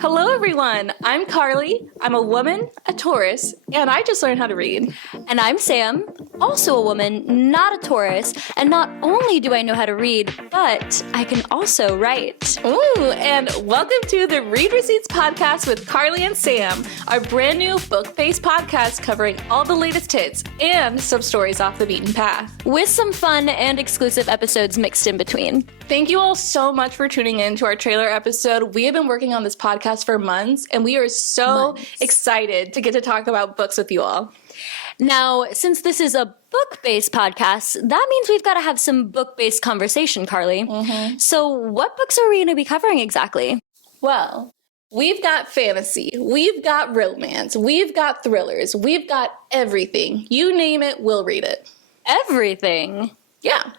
Hello, everyone. I'm Carly. I'm a woman, a Taurus, and I just learned how to read. And I'm Sam, also a woman, not a Taurus, and not only do I know how to read, but I can also write. Ooh, and welcome to the Read Receipts podcast with Carly and Sam, our brand new book-based podcast covering all the latest hits and some stories off the beaten path. With some fun and exclusive episodes mixed in between. Thank you all so much for tuning in to our trailer episode. We have been working on this podcast for months, and we are so excited to get to talk about books with you all. Now, since this is a book-based podcast, that means we've got to have some book-based conversation, Carly. So what books are we going to be covering exactly? Well, we've got fantasy, we've got romance, we've got thrillers, we've got everything. You name it, we'll read it. Everything? Yeah.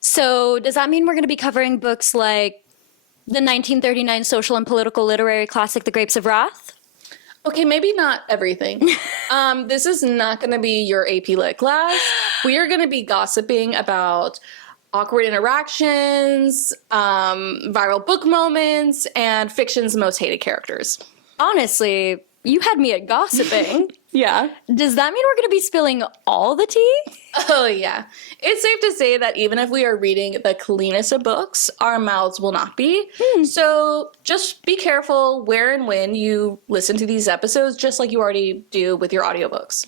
So does that mean we're going to be covering books like the 1939 social and political literary classic, The Grapes of Wrath? Okay, maybe not everything. This is not going to be your AP Lit class. We are going to be gossiping about awkward interactions, viral book moments, and fiction's most hated characters. Honestly, you had me at gossiping. Yeah. Does that mean we're going to be spilling all the tea? Oh, yeah. It's safe to say that even if we are reading the cleanest of books, our mouths will not be. So just be careful where and when you listen to these episodes, just like you already do with your audiobooks.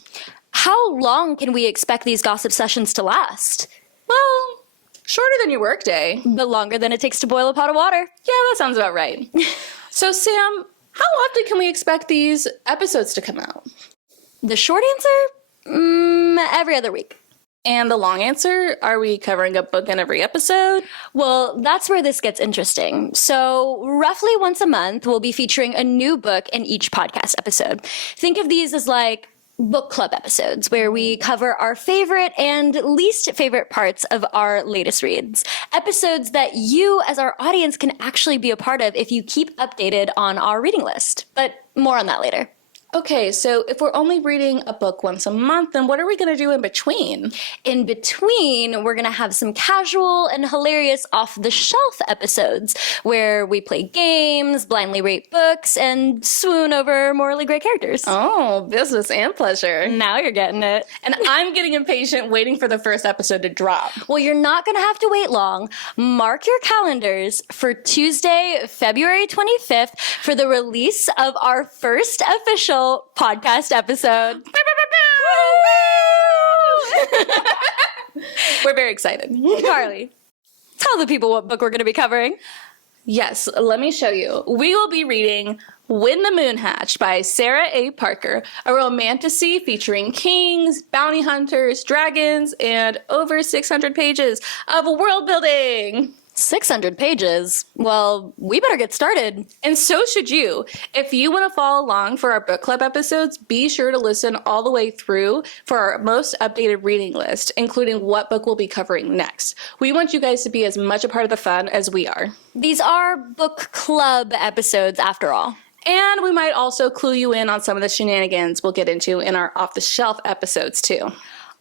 How long can we expect these gossip sessions to last? Well, shorter than your workday. But longer than it takes to boil a pot of water. Yeah, that sounds about right. So, Sam, how often can we expect these episodes to come out? The short answer? Every other week. And the long answer? Are we covering a book in every episode? Well, that's where this gets interesting. So, roughly once a month, we'll be featuring a new book in each podcast episode. Think of these as like book club episodes where we cover our favorite and least favorite parts of our latest reads. Episodes that you, as our audience, can actually be a part of if you keep updated on our reading list. But more on that later. Okay, so if we're only reading a book once a month, then what are we going to do in between? In between, we're going to have some casual and hilarious off-the-shelf episodes where we play games, blindly rate books, and swoon over morally great characters. Oh, business and pleasure. Now you're getting it. And I'm getting impatient waiting for the first episode to drop. Well, you're not going to have to wait long. Mark your calendars for Tuesday, February 25th for the release of our first official podcast episode. We're very excited. Carly, tell the people what book we're going to be covering. Yes, let me show you. We will be reading When the Moon Hatched by Sarah A. Parker, a romantasy featuring kings, bounty hunters, dragons, and over 600 pages of world building. 600 pages. Well, we better get started. And so should you. If you want to follow along for our book club episodes, be sure to listen all the way through for our most updated reading list, including what book we'll be covering next. We want you guys to be as much a part of the fun as we are. These are book club episodes after all. And we might also clue you in on some of the shenanigans we'll get into in our off-the-shelf episodes too.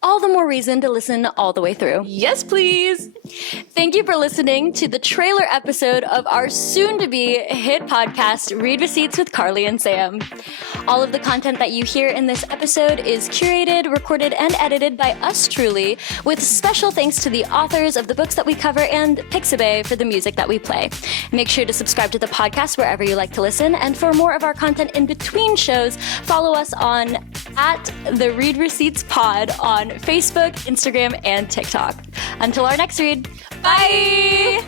All the more reason to listen all the way through. Yes, please. Thank you for listening to the trailer episode of our soon-to-be hit podcast, Read Receipts with Carly and Sam. All of the content that you hear in this episode is curated, recorded, and edited by us truly, with special thanks to the authors of the books that we cover and Pixabay for the music that we play. Make sure to subscribe to the podcast wherever you like to listen, and for more of our content in between shows, follow us on @thereadreceiptspod on Facebook, Instagram, and TikTok. Until our next read, bye!